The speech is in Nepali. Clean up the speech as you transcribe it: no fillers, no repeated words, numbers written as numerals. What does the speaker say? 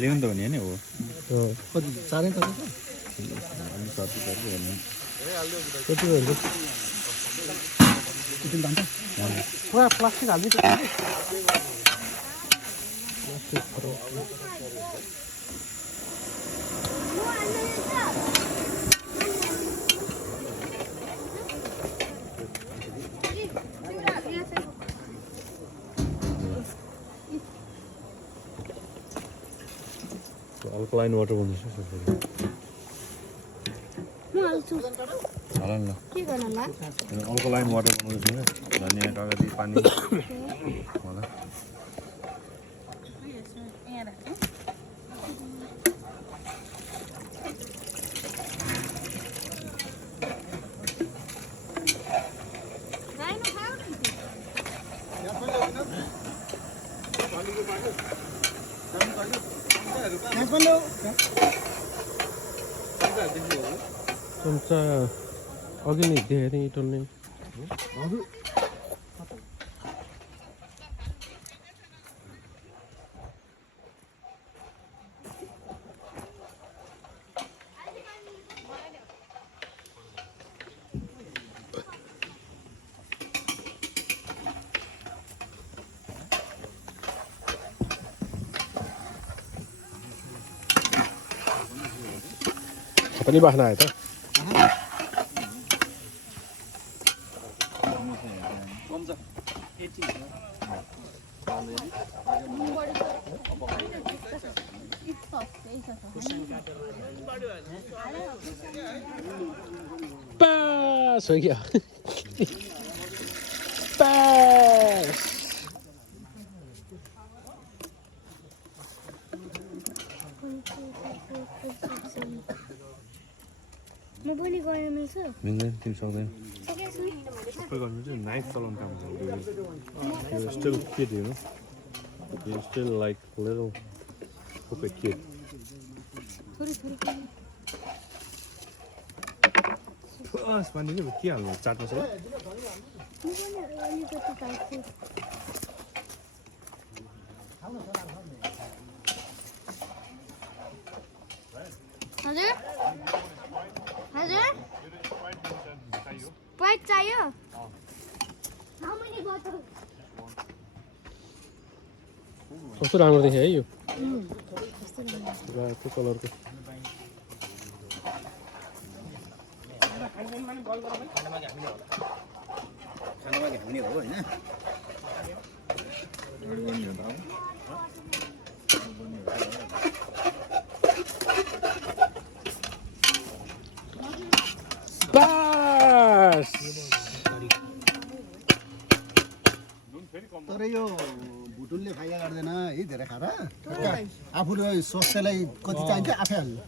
लेवन त भने नि हो कति चारै त कति भयो पुरा प्लास्टिक हालिदिन्छ अल्कलाइन वाटर बनाउँछ अल्कलाइन वाटर बनाउँछ धनियाँ कागती पानी होला चम्चा अघि नै देखेँ नि टल्ने पनि बाख्ना आयो त पास हो गया पास म पनि गर्न मिल्छ मिल्दैन तिमी सक्दैन सबै गर्नु चाहिँ नाइफ चलाउनु काम गर्नु You're still a kid, you know. You're still like a little puppet kid. Spanish के हाल्नु चाट्नु छ म पनि अलिकति काट्छु हजुर हजुर वाइट चाहियो कस्तो राम्रो देखेँ है यो त्यो कलरको बस तर यो भुटुलले फाइदा गर्दैन है धेरै खाएर आफूले स्वास्थ्यलाई कति चाहिन्छ आफै हाल्नु